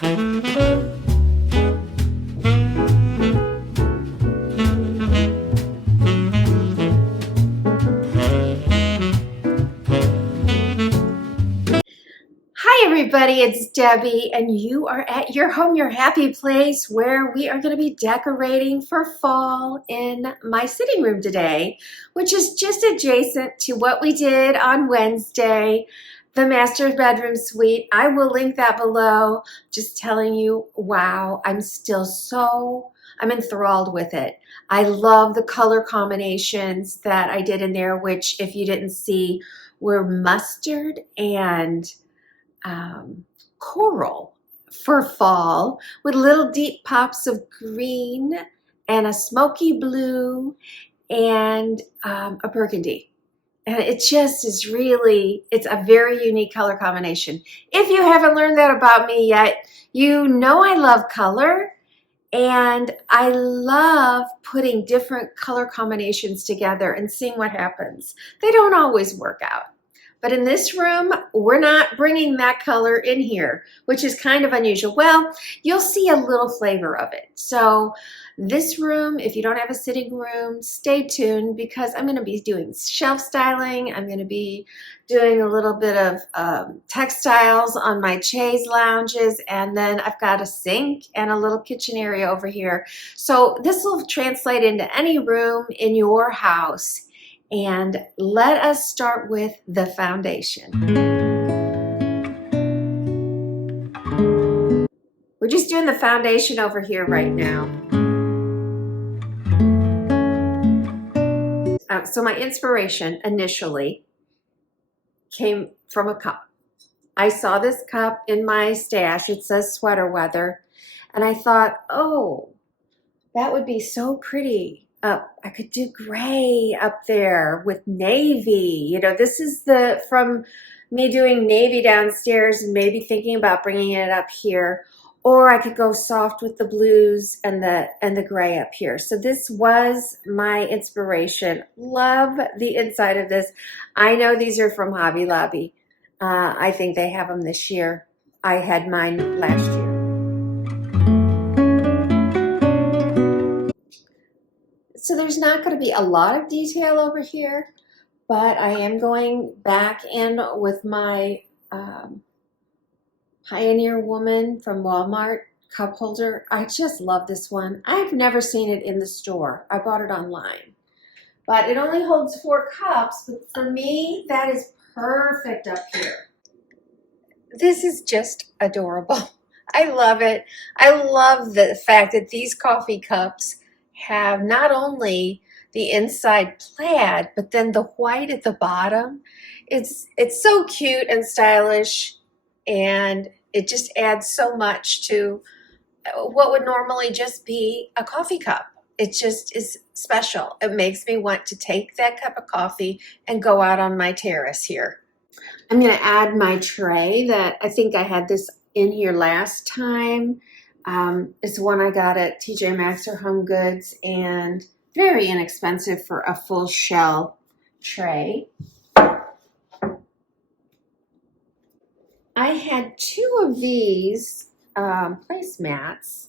Hi everybody, it's Debbie and you are at your home, your happy place, where we are going to be decorating for fall in my sitting room today, which is just adjacent to what we did on Wednesday, the master bedroom suite. I will link that below. Just telling you, wow, I'm enthralled with it. I love the color combinations that I did in there, which if you didn't see were mustard and coral for fall, with little deep pops of green and a smoky blue and a burgundy. And it just is really, it's a very unique color combination. If you haven't learned that about me yet, you know I love color and I love putting different color combinations together and seeing what happens. They don't always work out. But in this room, we're not bringing that color in here, which is kind of unusual. Well, you'll see a little flavor of it. So this room, if you don't have a sitting room, stay tuned because I'm going to be doing shelf styling. I'm going to be doing a little bit of textiles on my chaise lounges. And then I've got a sink and a little kitchen area over here. So this will translate into any room in your house. And let us start with the foundation. We're just doing the foundation over here right now. So my inspiration initially came from a cup. I saw this cup in my stash. It says sweater weather. And I thought, oh, that would be so pretty. I could do gray up there with navy. You know, this is from me doing navy downstairs and maybe thinking about bringing it up here. Or I could go soft with the blues and the gray up here. So this was my inspiration. Love the inside of this. I know these are from Hobby Lobby. I think they have them this year. I had mine last year. So there's not going to be a lot of detail over here, but I am going back in with my Pioneer Woman from Walmart cup holder. I just love this one. I've never seen it in the store. I bought it online. But it only holds 4 cups, but for me, that is perfect up here. This is just adorable. I love it. I love the fact that these coffee cups have not only the inside plaid, but then the white at the bottom. It's so cute and stylish, and it just adds so much to what would normally just be a coffee cup. It just is special. It makes me want to take that cup of coffee and go out on my terrace here. I'm going to add my tray that I think I had this in here last time. It's one I got at TJMAXX or HOMEGOODS, and very inexpensive for a full shell tray. I had 2 of these placemats.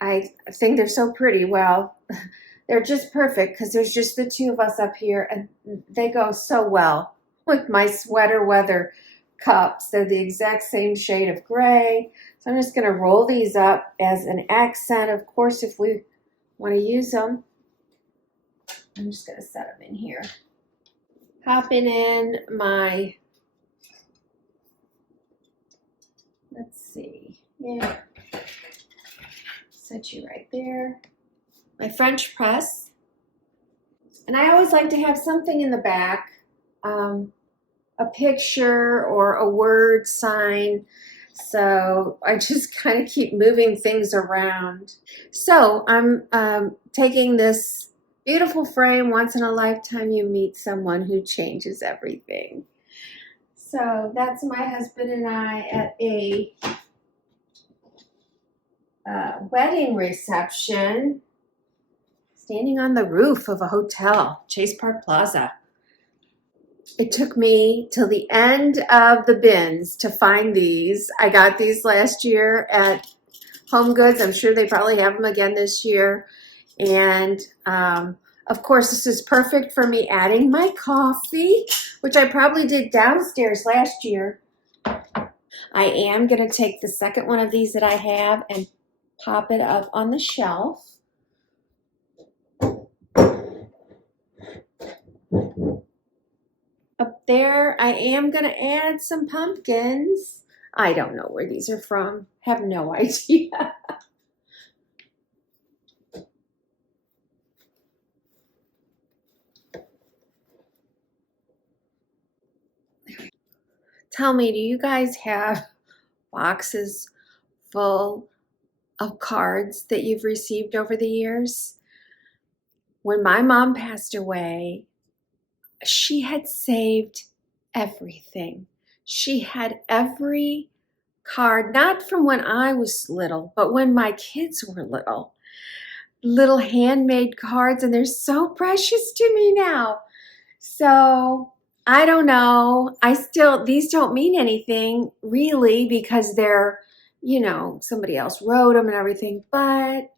I think they're so pretty. Well, they're just perfect because there's just the 2 of us up here, and they go so well with my sweater weather cups. They're the exact same shade of gray. So I'm just going to roll these up as an accent. Of course, if we want to use them, I'm just going to set them in here. Popping in my, let's see, yeah, set you right there. My French press. And I always like to have something in the back, a picture or a word sign. So I just kind of keep moving things around. So I'm taking this beautiful frame. Once in a lifetime you meet someone who changes everything. So that's my husband and I at a wedding reception, standing on the roof of a hotel, Chase Park Plaza. It took me till the end of the bins to find these. I got these last year at HOMEGOODS. I'm sure they probably have them again this year. And of course, this is perfect for me adding my coffee, which I probably did downstairs last year. I am going to take the second one of these that I have and pop it up on the shelf. Up there, I am going to add some pumpkins. I don't know where these are from. Have no idea. Tell me, do you guys have boxes full of cards that you've received over the years? When my mom passed away, she had saved everything. She had every card, not from when I was little, but when my kids were little handmade cards, and they're so precious to me now. So I don't know. These don't mean anything really because they're, you know, somebody else wrote them and everything, but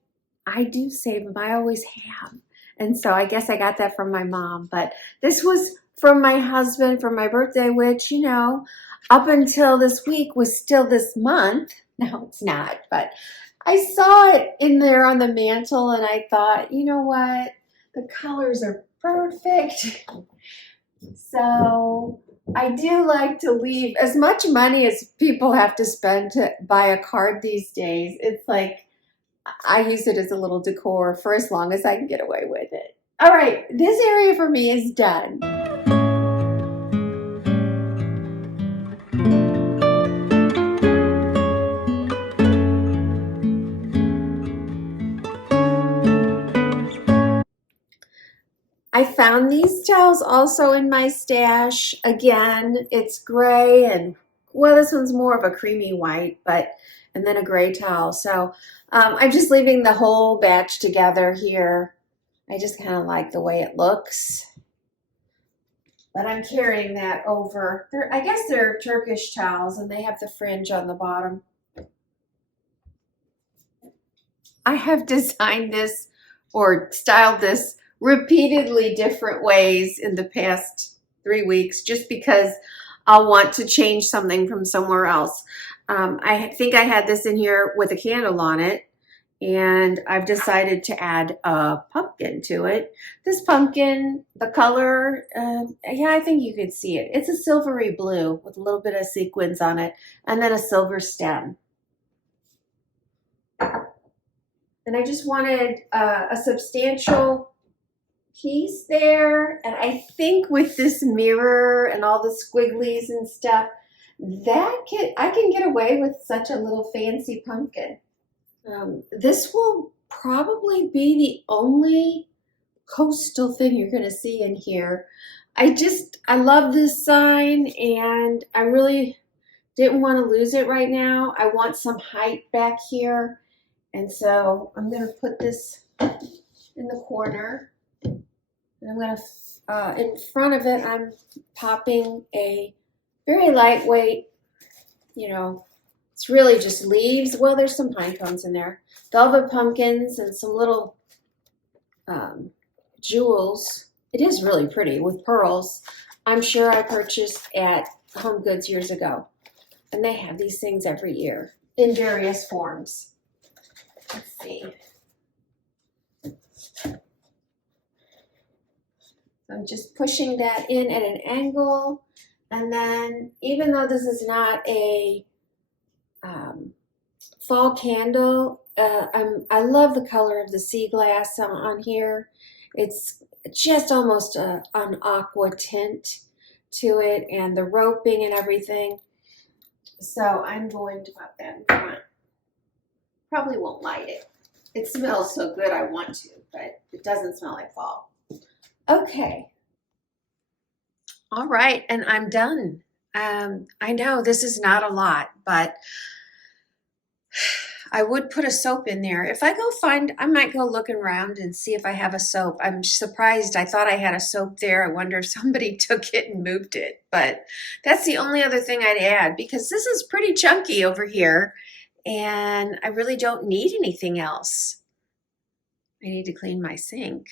I do save them. I always have. And so I guess I got that from my mom, but this was from my husband for my birthday, which, you know, up until this week was still this month. No, it's not, but I saw it in there on the mantle and I thought, you know what? The colors are perfect. So I do like to leave as much money as people have to spend to buy a card these days. It's like, I use it as a little decor for as long as I can get away with it. All right, this area for me is done. I found these towels also in my stash. Again, it's gray and, well, this one's more of a creamy white, and then a gray towel. So I'm just leaving the whole batch together here. I just kind of like the way it looks. But I'm carrying that over. I guess they're Turkish towels and they have the fringe on the bottom. I have designed this or styled this repeatedly different ways in the past 3 weeks just because I'll want to change something from somewhere else. I think I had this in here with a candle on it, and I've decided to add a pumpkin to it. This pumpkin, the color, yeah, I think you could see it. It's a silvery blue with a little bit of sequins on it, and then a silver stem. And I just wanted a substantial piece there. And I think with this mirror and all the squigglies and stuff, I can get away with such a little fancy pumpkin. This will probably be the only coastal thing you're going to see in here. I love this sign and I really didn't want to lose it right now. I want some height back here. And so I'm going to put this in the corner. And I'm going to, in front of it, I'm popping a very lightweight, you know, it's really just leaves. Well, there's some pine cones in there. Velvet pumpkins and some little jewels. It is really pretty with pearls. I'm sure I purchased at HOMEGOODS years ago. And they have these things every year in various forms. Let's see. I'm just pushing that in at an angle. And then even though this is not a fall candle, I love the color of the sea glass on here. It's just almost an aqua tint to it and the roping and everything. So I'm going to pop that in front. Probably won't light it. It smells so good I want to, but it doesn't smell like fall. Okay. All right, and I'm done. I know this is not a lot, but I would put a soap in there. If I go find, I might go looking around and see if I have a soap. I'm surprised. I thought I had a soap there. I wonder if somebody took it and moved it. But that's the only other thing I'd add because this is pretty chunky over here and I really don't need anything else. I need to clean my sink.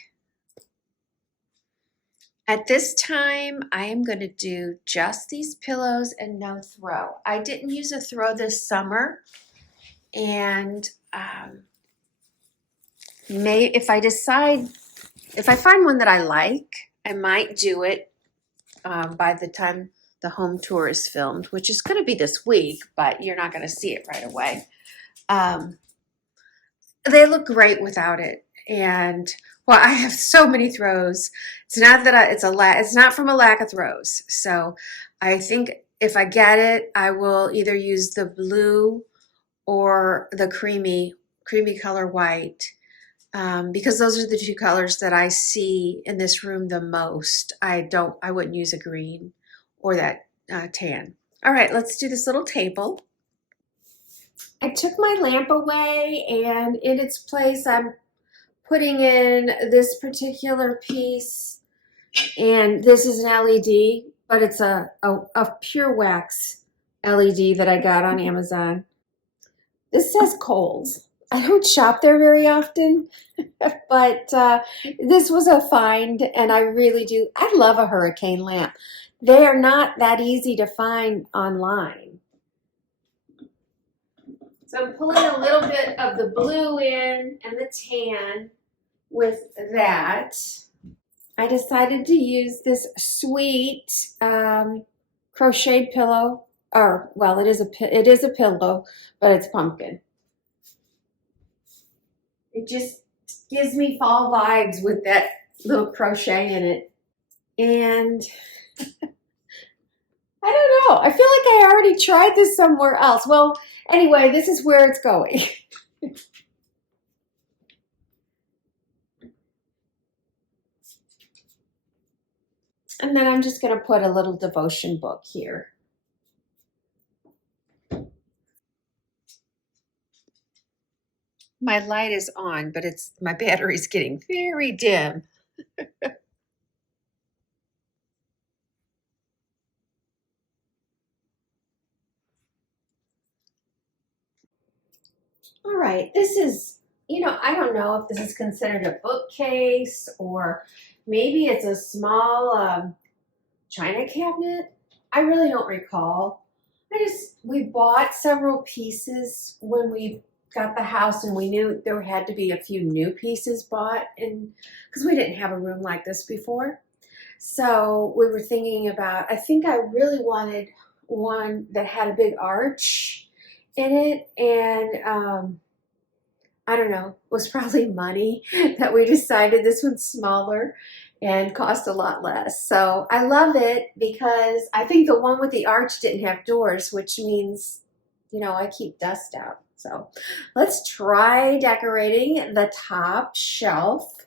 At this time, I am going to do just these pillows and no throw. I didn't use a throw this summer, and if I find one that I like, I might do it by the time the home tour is filmed, which is going to be this week, but you're not going to see it right away. They look great without it. And well, I have so many throws. It's not that it's not from a lack of throws. So I think if I get it, I will either use the blue or the creamy color white, because those are the two colors that I see in this room the most. I wouldn't use a green or that tan. All right, let's do this little table. I took my lamp away, and in its place, I'm putting in this particular piece, and this is an LED, but it's a pure wax LED that I got on Amazon. This says Kohl's. I don't shop there very often, but this was a find, and I really do. I love a hurricane lamp. They are not that easy to find online. So I'm pulling a little bit of the blue in and the tan with that. I decided to use this sweet crocheted pillow, or well, it is a pillow, but it's pumpkin. It just gives me fall vibes with that little crochet in it. And I don't know, I feel like I already tried this somewhere else. Well, anyway, this is where it's going. And then I'm just going to put a little devotion book here. My light is on, but my battery's getting very dim. All right, this is, I don't know if this is considered a bookcase or maybe it's a small china cabinet. I really don't recall. We bought several pieces when we got the house, and we knew there had to be a few new pieces bought, and because we didn't have a room like this before. So we were thinking about, I think I really wanted one that had a big arch in it, and I don't know, it was probably money that we decided this one's smaller and cost a lot less. So I love it because I think the one with the arch didn't have doors, which means, I keep dust out. So let's try decorating the top shelf.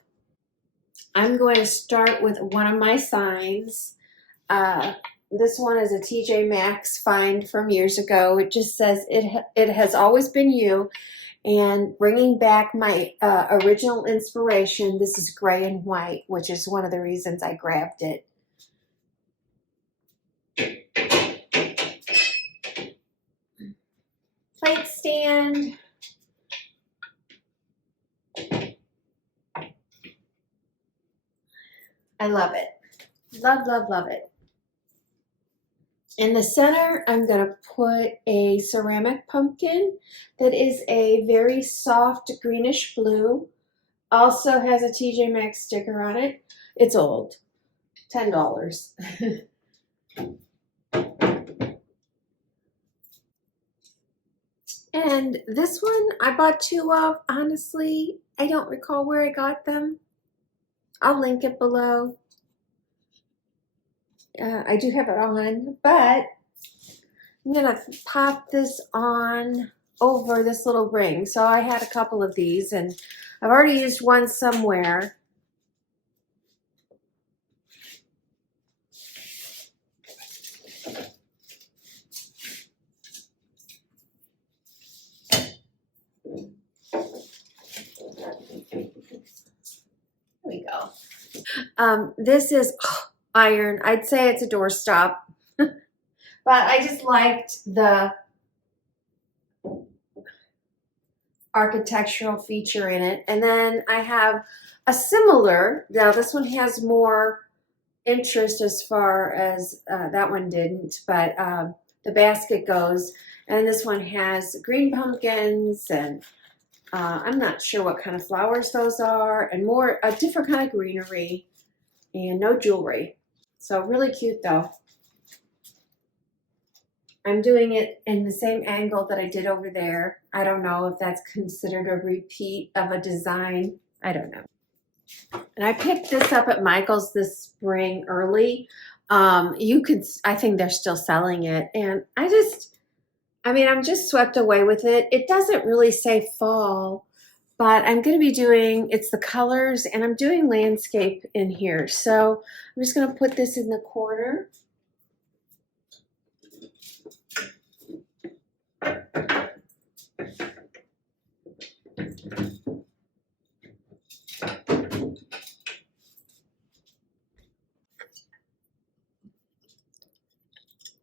I'm going to start with one of my signs. This one is a TJMAXX find from years ago. It just says, it has always been you. And bringing back my original inspiration, this is gray and white, which is one of the reasons I grabbed it. Plate stand. I love it. Love, love, love it. In the center, I'm going to put a ceramic pumpkin that is a very soft greenish blue. Also has a TJMAXX sticker on it. It's old, $10. And this one I bought two of. Honestly, I don't recall where I got them. I'll link it below. I do have it on, but I'm going to pop this on over this little ring. So I had a couple of these, and I've already used one somewhere. This is iron. I'd say it's a doorstop, but I just liked the architectural feature in it. And then I have a similar, now this one has more interest as far as that one didn't, but the basket goes. And this one has green pumpkins, and I'm not sure what kind of flowers those are, and more a different kind of greenery, and no jewelry. So really cute though. I'm doing it in the same angle that I did over there. I don't know if that's considered a repeat of a design. I don't know. And I picked this up at Michael's this spring early. I think they're still selling it. And I'm just swept away with it. It doesn't really say fall, but I'm going to be doing, it's the colors, and I'm doing landscape in here. So I'm just going to put this in the corner.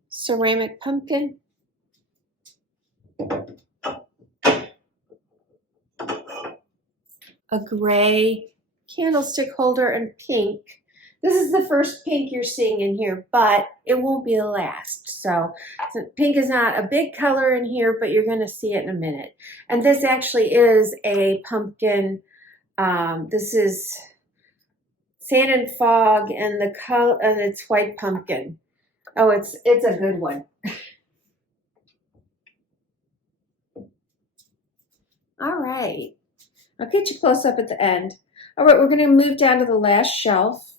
Ceramic pumpkin. A gray candlestick holder and pink. This is the first pink you're seeing in here, but it won't be the last. So pink is not a big color in here, but you're going to see it in a minute. And this actually is a pumpkin. This is Sand and Fog, and the color, and it's white pumpkin. Oh, it's a good one. All right. I'll get you close up at the end. All right, we're going to move down to the last shelf.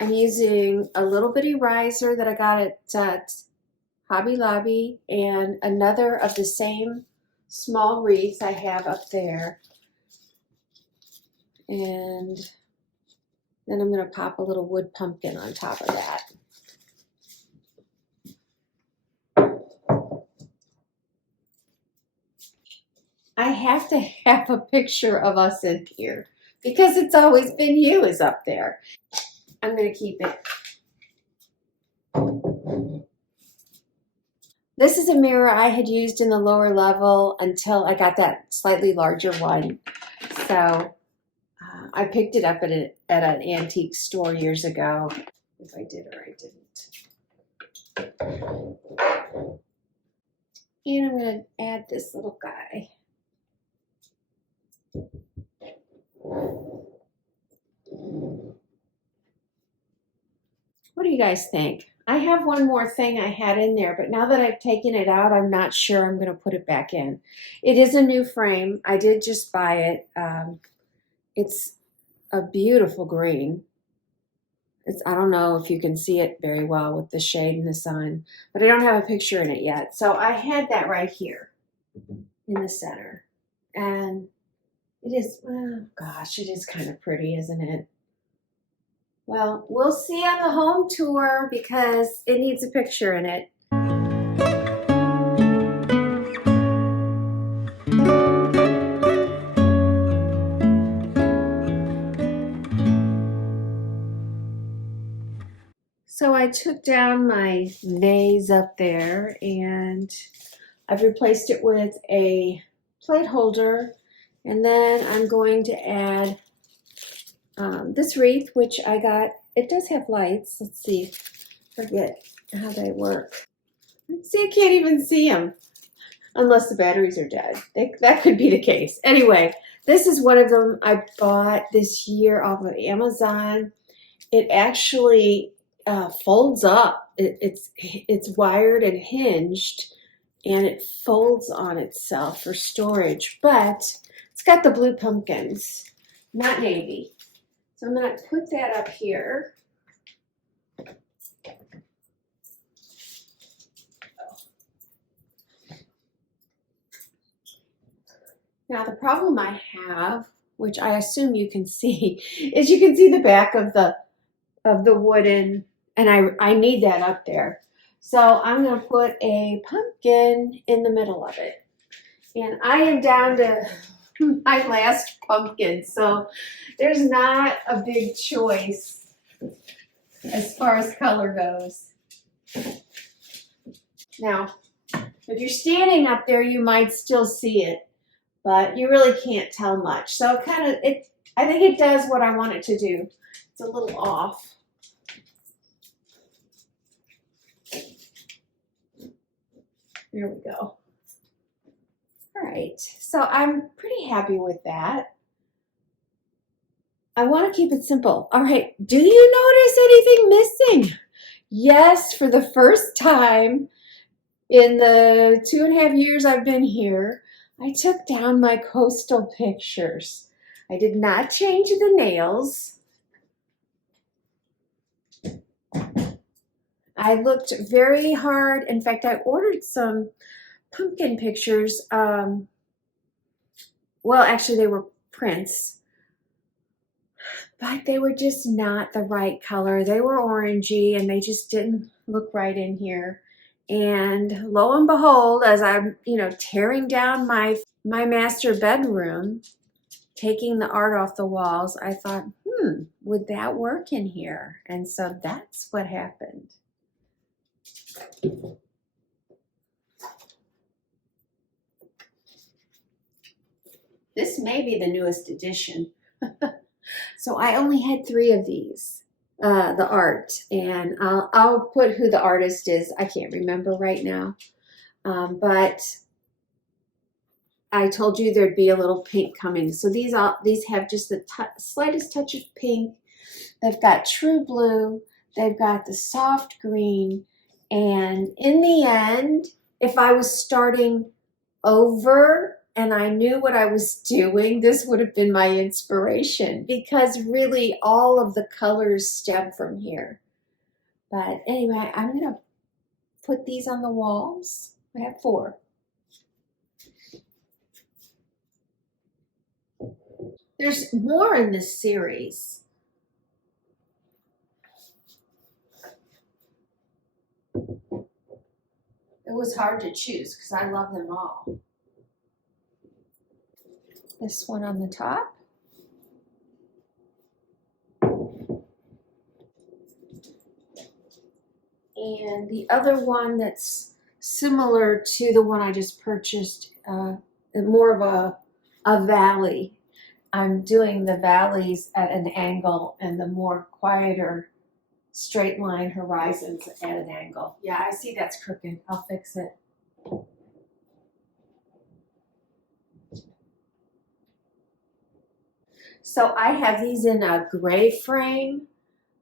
I'm using a little bitty riser that I got at Hobby Lobby, and another of the same small wreath I have up there. And then I'm going to pop a little wood pumpkin on top of that. I have to have a picture of us in here because it's always been you is up there. I'm going to keep it. This is a mirror I had used in the lower level until I got that slightly larger one. So I picked it up at an antique store years ago. If I did or I didn't. And I'm going to add this little guy. What do you guys think? I have one more thing I had in there, but now that I've taken it out, I'm not sure I'm going to put it back in. It is a new frame. I did just buy it. It's a beautiful green. I don't know if you can see it very well with the shade in the sun, but I don't have a picture in it yet. So I had that right here in the center. And it is, oh gosh, it is kind of pretty, isn't it? Well, we'll see on the home tour because it needs a picture in it. So I took down my vase up there and I've replaced it with a plate holder, and then I'm going to add this wreath, which I got. It does have lights. Let's see. Forget how they work. See, I can't even see them unless the batteries are dead. That could be the case. Anyway, this is one of them I bought this year off of Amazon. It actually folds up. It's wired and hinged, and it folds on itself for storage. But it's got the blue pumpkins, not navy. So I'm going to put that up here. Now the problem I have, which I assume you can see, is you can see the back of the wooden, and I need that up there. So I'm going to put a pumpkin in the middle of it. And I am down to my last pumpkin. So there's not a big choice as far as color goes. Now, if you're standing up there, you might still see it, but you really can't tell much. So I think it does what I want it to do. It's a little off. There we go. All right, so I'm pretty happy with that. I want to keep it simple. All right, do you notice anything missing? Yes, for the first time in the 2.5 years I've been here, I took down my coastal pictures. I did not change the nails. I looked very hard. In fact, I ordered some pumpkin pictures. Well, actually, they were prints, but they were just not the right color. They were orangey, and they just didn't look right in here. And lo and behold, as I'm, tearing down my master bedroom, taking the art off the walls, I thought, would that work in here? And so that's what happened. This may be the newest edition. So I only had 3 of these, the art, and I'll put who the artist is. I can't remember right now, but I told you there'd be a little pink coming. So these have just the slightest touch of pink. They've got true blue. They've got the soft green. And in the end, if I was starting over and I knew what I was doing, this would have been my inspiration, because really all of the colors stem from here. But anyway, I'm going to put these on the walls. I have 4. There's more in this series. It was hard to choose because I love them all. This one on the top. And the other one that's similar to the one I just purchased, more of a valley. I'm doing the valleys at an angle and the more quieter straight line horizons at an angle. Yeah, I see that's crooked. I'll fix it. So I have these in a gray frame.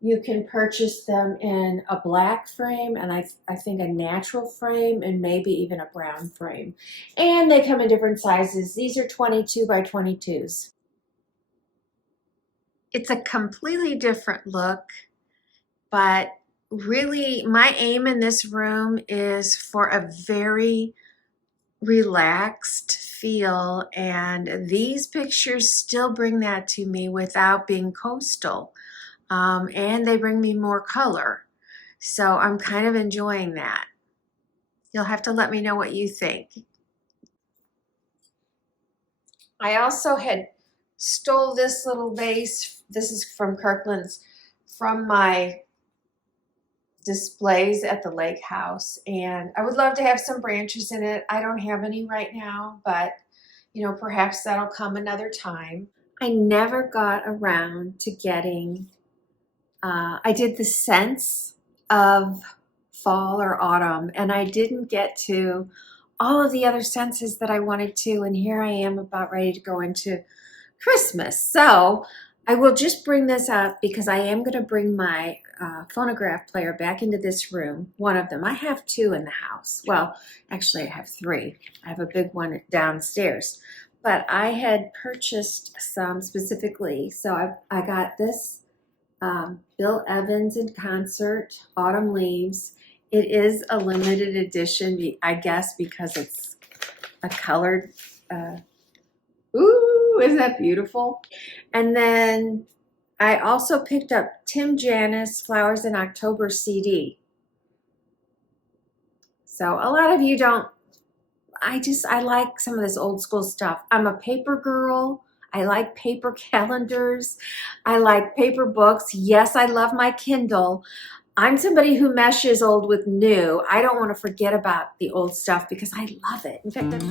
You can purchase them in a black frame, and I think a natural frame, and maybe even a brown frame. And they come in different sizes. These are 22 by 22s. It's a completely different look, but really my aim in this room is for a very relaxed feel, and these pictures still bring that to me without being coastal, and they bring me more color, so I'm kind of enjoying that. You'll have to let me know what you think. I also had stole this little vase. This is from Kirkland's, from my displays at the lake house, and I would love to have some branches in it. I don't have any right now, but perhaps that'll come another time. I never got around to getting, I did the scents of fall or autumn, and I didn't get to all of the other senses that I wanted to, and here I am about ready to go into Christmas. So I will just bring this up because I am going to bring my phonograph player back into this room, one of them. I have 2 in the house. Well, actually I have 3. I have a big one downstairs, but I had purchased some specifically. So I got this Bill Evans in Concert, Autumn Leaves. It is a limited edition, I guess, because it's a colored, ooh, isn't that beautiful? And then I also picked up Tim Janis Flowers in October CD. So a lot of you don't I like some of this old school stuff. I'm a paper girl. I like paper calendars. I like paper books. Yes, I love my Kindle. I'm somebody who meshes old with new. I don't want to forget about the old stuff because I love it. In fact,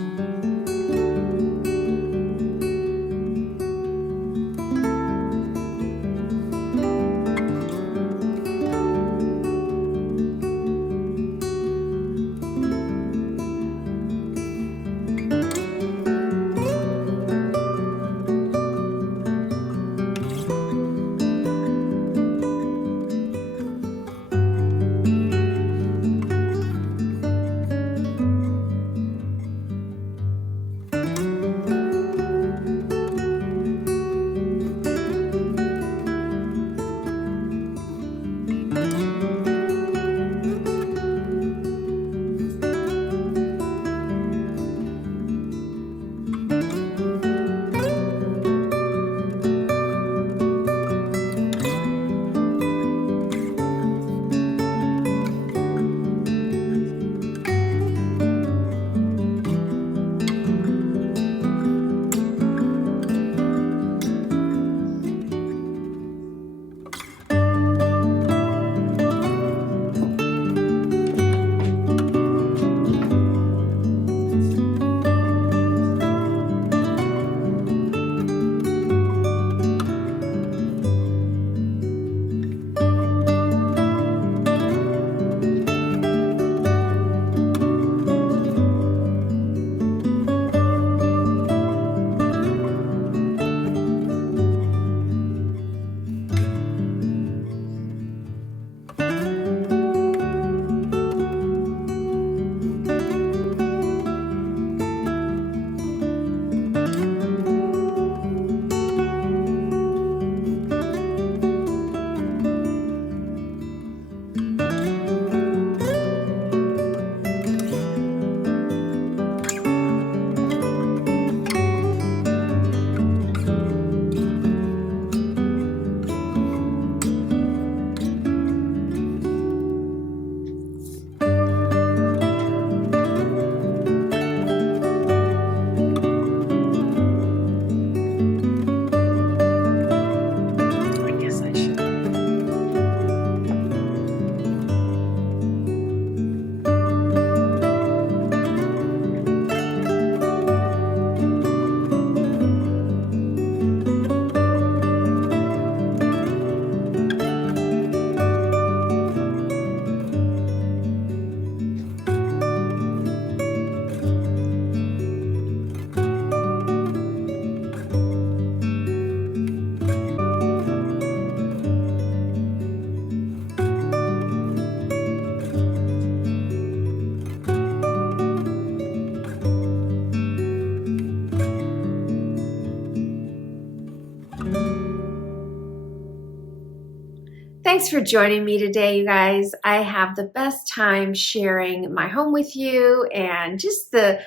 thanks for joining me today, you guys. I have the best time sharing my home with you and just the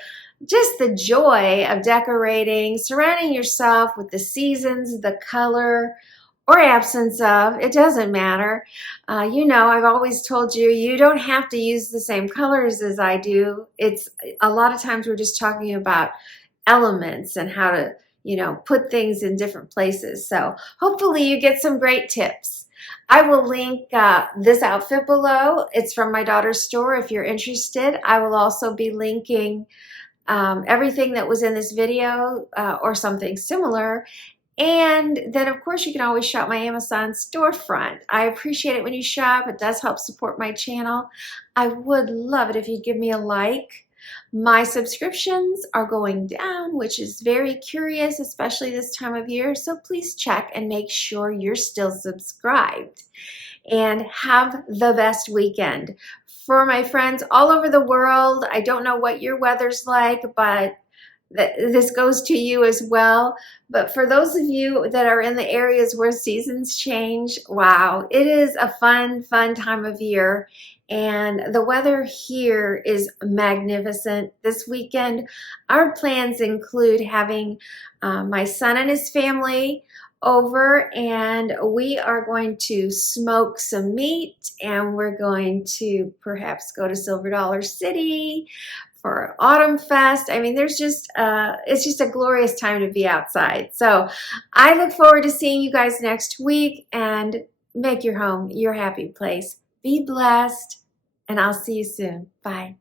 joy of decorating, surrounding yourself with the seasons, the color, or absence of, it doesn't matter. You know, I've always told you, you don't have to use the same colors as I do. It's a lot of times we're just talking about elements and how to, you know, put things in different places. So hopefully you get some great tips. I will link this outfit below. It's from my daughter's store if you're interested. I will also be linking everything that was in this video or something similar. And then, of course, you can always shop my Amazon storefront. I appreciate it when you shop. It does help support my channel. I would love it if you'd give me a like. My subscriptions are going down, which is very curious, especially this time of year. So please check and make sure you're still subscribed. And have the best weekend. For my friends all over the world, I don't know what your weather's like, but this goes to you as well. But for those of you that are in the areas where seasons change, wow, it is a fun time of year. And the weather here is magnificent. This weekend, our plans include having my son and his family over, and we are going to smoke some meat, and we're going to perhaps go to Silver Dollar City for Autumn Fest. I mean, there's just, it's just a glorious time to be outside. So I look forward to seeing you guys next week, and make your home your happy place. Be blessed, and I'll see you soon. Bye.